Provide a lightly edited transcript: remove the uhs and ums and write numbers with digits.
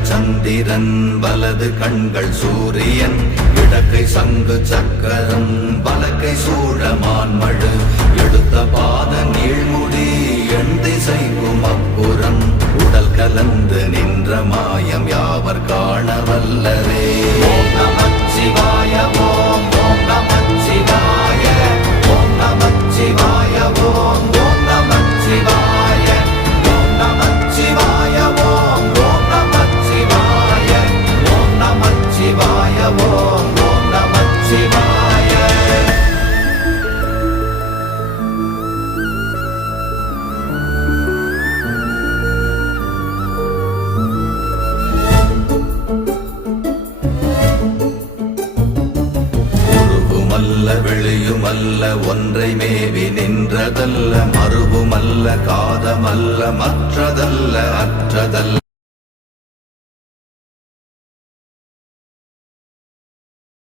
இடங்கள் சந்திரன் வலது கண்கள் சூரியன் இடக்கை சங்கு சக்கரம் வலக்கை சூழமான்மழு எடுத்த பாத நீழ்முடி எண் திசைக்கும் அப்புறம் உடல் கலந்து நின்ற மாயம் யாவர் காண வல்லரே. ஓம் நமச்சிவாய ஓம் ஓம் நமச்சிவாய ஓம் நமச்சிவாய ஓம் ஓம் நமச்சிவாய ஓம் நமச்சிவாய ஓம் ஓம் நமச்சிவாய ஓம் நமச்சிவாய ஓம் ஓம் நமச்சிவாய. வெளியுமல்ல ஒன்றை மேவி நின்றதல்ல மறுவுமல்ல காதமல்ல மற்றதல்ல அற்றதல்ல